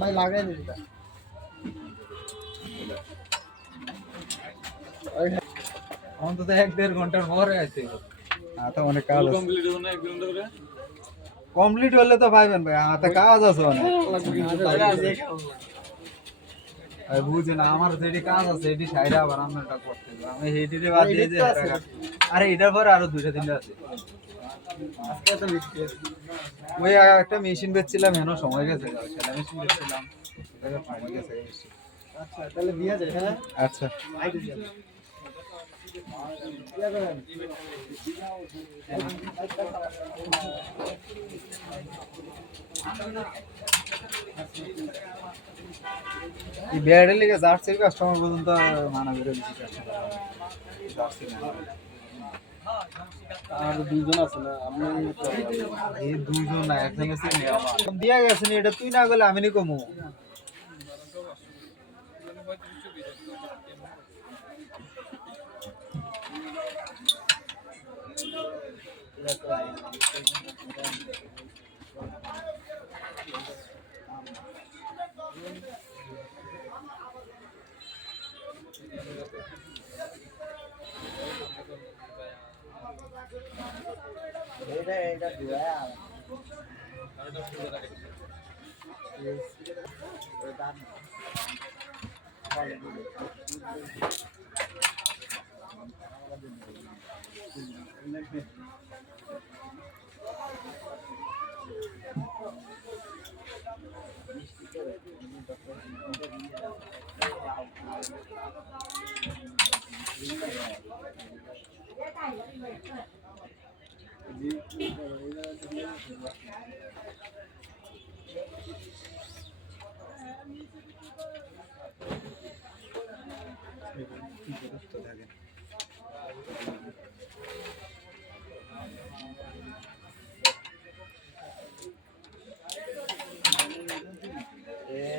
ভাই লাগাই দিই অন্তত 1-1.5 ঘন্টার পরে আছে। তো অনেক কাজ আছে। কমপ্লিট হবে না 1 ঘন্টা করে? কমপ্লিট হলে তো পাইবেন ভাই, হাতে কাজ আছে অনেক। আর বুঝেন আমার যেটি কাজ আছে এটি সাইডে আবার আপনারটা করতে হবে, আমি এইটিরে বাদ দিয়ে যে আরে এটার পরে আরো 2-3টা আছে। ওই একটা মেশিন বেচছিলাম, হেন সময় গেছে, সেটা মেশিন বেচছিলাম, সময় গেছে। আচ্ছা তাহলে দিয়া যায়। হ্যাঁ আচ্ছা এই ব্যাডের লিগে জার্সির কাস্টমার পর্যন্ত মানা করে দিচ্ছি। জার্সি না আর দুইজন আছে না, আমি এই দুইজন না, একজন আছে দিয়া গেছে এটা, তুই না গেলে আমি নি কমু।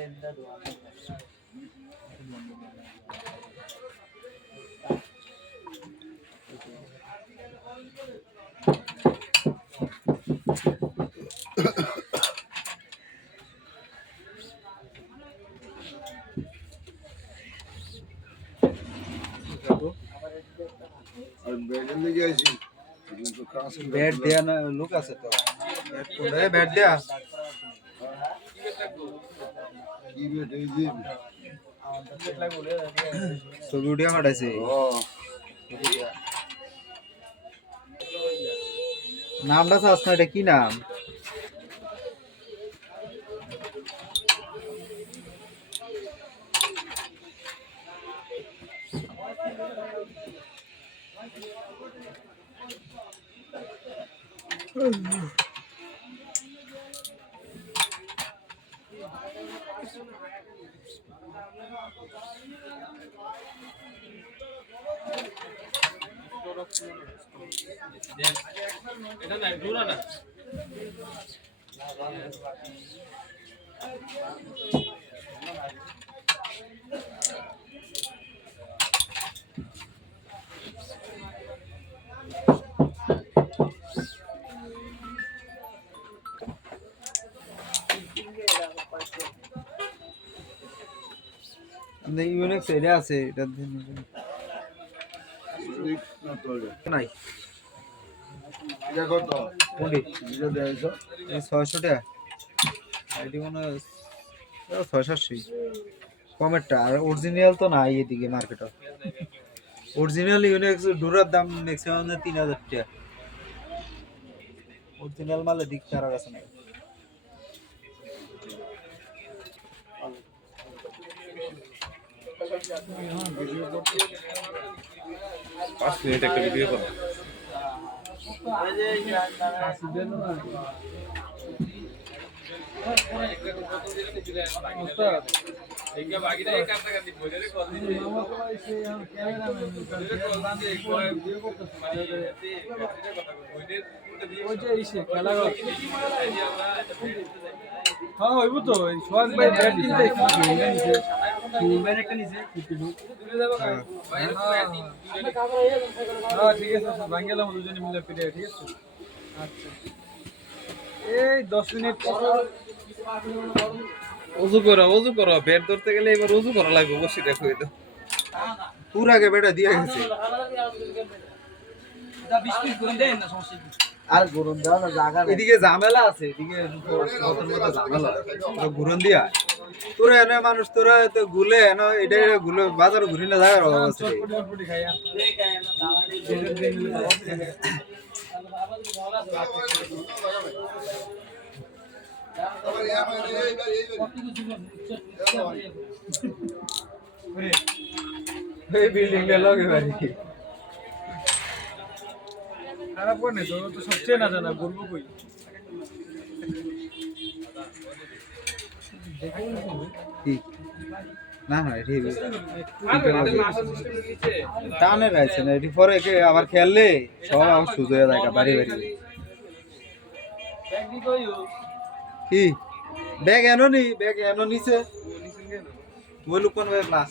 এটা ব্যাট দেয়া না লোক আছে তো, ব্যাট দেয়া ছবি উঠিয়া পাঠাইছে। নামটা চাস না, এটা কি নাম? এটা না জোড়া না। ইউনিক্স এরিয়া আছে এটা নাই। এটা কত? কোনটি? এটা দেয়ছো? এই 600 টাকা। আইডি মনে 680 কমেরটা, আর অরিজিনাল তো নাই এদিকে মার্কেটে। অরিজিনাল ইউনিক্স ডুরার দাম ম্যাক্সিমাম 3000 টাকা। অরিজিনাল মালে দিক তারা আছে না। 5 মিনিট একটা ভিডিও কর। হ্যাঁ হইব তো সোহাগ ভাই ব্যাট কিনতে একটা নিছে 52 হ্যাঁ ঠিক আছে ভাঙ গেলাম দুজনে মিলে ফিরে, ঠিক আছে। আচ্ছা এই 10 মিনিট ওযু করো ব্যাট ধরতে গেলে এবার ওযু করা লাগবে বসে দেখো এটা পুরা আগে বেটা দিয়ে গেছে আর গরম দেওয়া না জায়গা এদিকে ঝামেলা আছে এদিকে নতুন মতো ঝামেলা ঘুরন দিয়া তোরা এনে মানুষ তোরা তো গুলে এনে এটা গুলো বাজার ঘুরি না জায়গার অভাব আছে চটপটি খাইয়া এই বিল্ডিং এর লগে বাড়ি খারাপ করে তো তো সবচেয়ে না জানা বলবো কই ঠিক না না ঠিক টানে রাইছে না এটি পরে কে আবার খেললে সব আমার সুজ হয়ে যায় বাড়ি বাড়ি কি ব্যাগ এনো নি ব্যাগ এনো নিছে বলু কোন ভাই ক্লাস